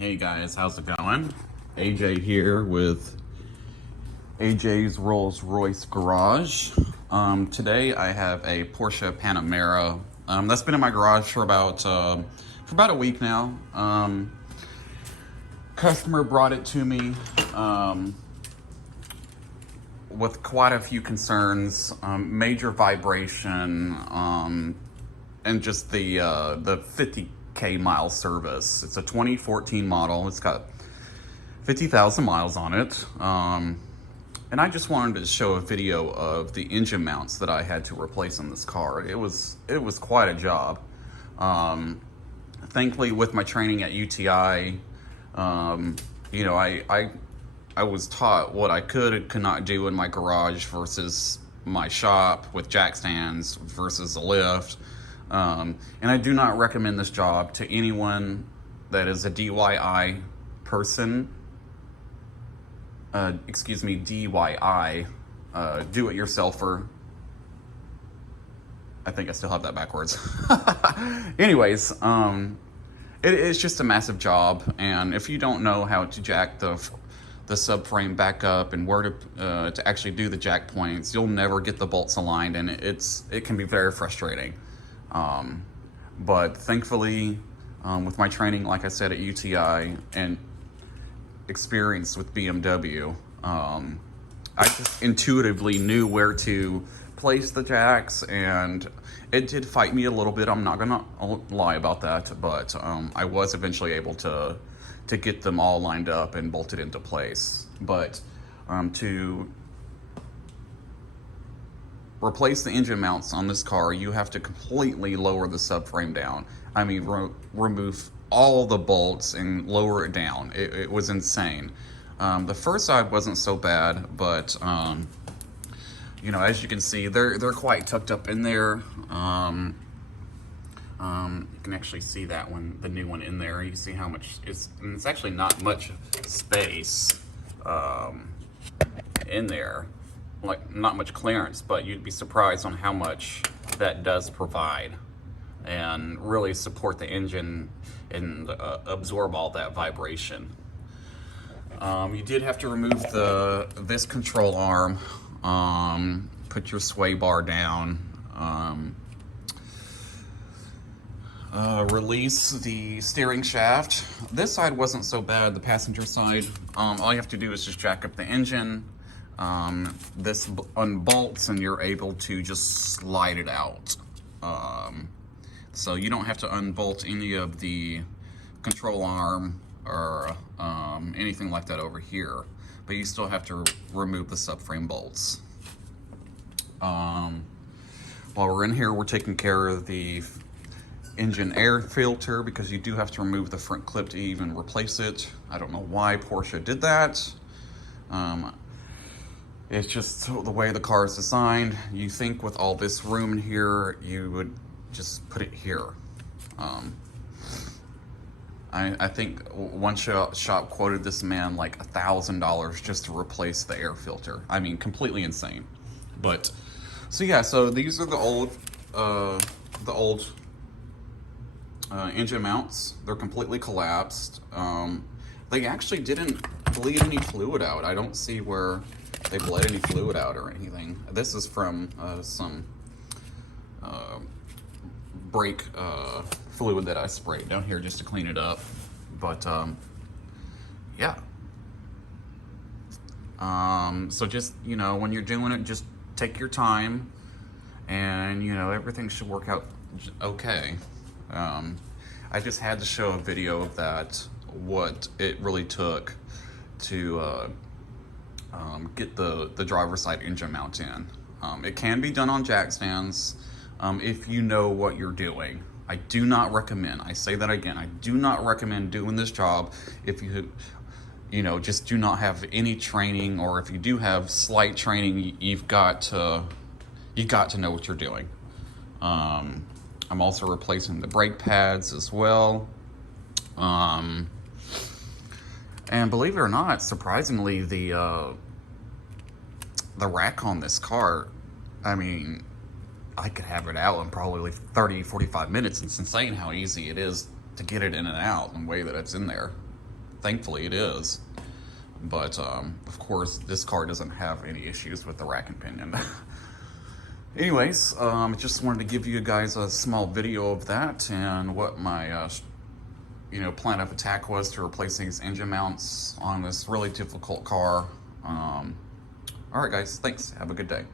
Hey guys, how's it going? AJ here with AJ's Rolls Royce Garage. Today I have a Porsche Panamera that's been in my garage for about a week now. Customer brought it to me with quite a few concerns, major vibration, and just the 50K mile service. It's a 2014 model. It's got 50,000 miles on it. And I just wanted to show a video of the engine mounts that I had to replace in this car. It was quite a job. Thankfully, with my training at UTI, I was taught what I could and could not do in my garage versus my shop with jack stands versus a lift. And I do not recommend this job to anyone that is a DIY person. DIY, do-it-yourselfer. I think I still have that backwards. Anyways, it's just a massive job, and if you don't know how to jack the subframe back up and where to actually do the jack points, you'll never get the bolts aligned, and it can be very frustrating. But thankfully, with my training, like I said, at UTI and experience with BMW, I just intuitively knew where to place the jacks, and it did fight me a little bit. I'm not gonna lie about that, but I was eventually able to get them all lined up and bolted into place. But to replace the engine mounts on this car, you have to completely lower the subframe down. I mean, remove all the bolts and lower it down. It was insane. The first side wasn't so bad, but as you can see, they're quite tucked up in there. You can actually see that one, the new one in there. You can see how much it's actually not much space in there, like not much clearance, but you'd be surprised on how much that does provide and really support the engine and absorb all that vibration. You did have to remove this control arm, put your sway bar down, release the steering shaft. This side wasn't so bad, the passenger side. All you have to do is just jack up the engine. This unbolts and you're able to just slide it out. So you don't have to unbolt any of the control arm or anything like that over here, but you still have to remove the subframe bolts. While we're in here, we're taking care of the engine air filter, because you do have to remove the front clip to even replace it. I don't know why Porsche did that. It's just the way the car is designed. You think with all this room in here, you would just put it here. I think one shop quoted this man like $1,000 just to replace the air filter. I mean, completely insane. But so yeah, so these are the old engine mounts. They're completely collapsed. They actually didn't bleed any fluid out. I don't see where they bled any fluid out or anything. This is from some brake fluid that I sprayed down here just to clean it up. But yeah. So just, when you're doing it, just take your time, and everything should work out okay. I just had to show a video of that, what it really took to get the driver's side engine mount in. It can be done on jack stands if you know what you're doing. I do not recommend, I say that again, I do not recommend doing this job if you just do not have any training, or if you do have slight training, you've got to know what you're doing. I'm also replacing the brake pads as well. And believe it or not, surprisingly, the rack on this car, I mean, I could have it out in probably 30, 45 minutes. It's insane how easy it is to get it in and out and the way that it's in there. thankfully it is. But of course, this car doesn't have any issues with the rack and pinion. Anyways, just wanted to give you guys a small video of that and what my plan of attack was to replace these engine mounts on this really difficult car. All right, guys, thanks. Have a good day.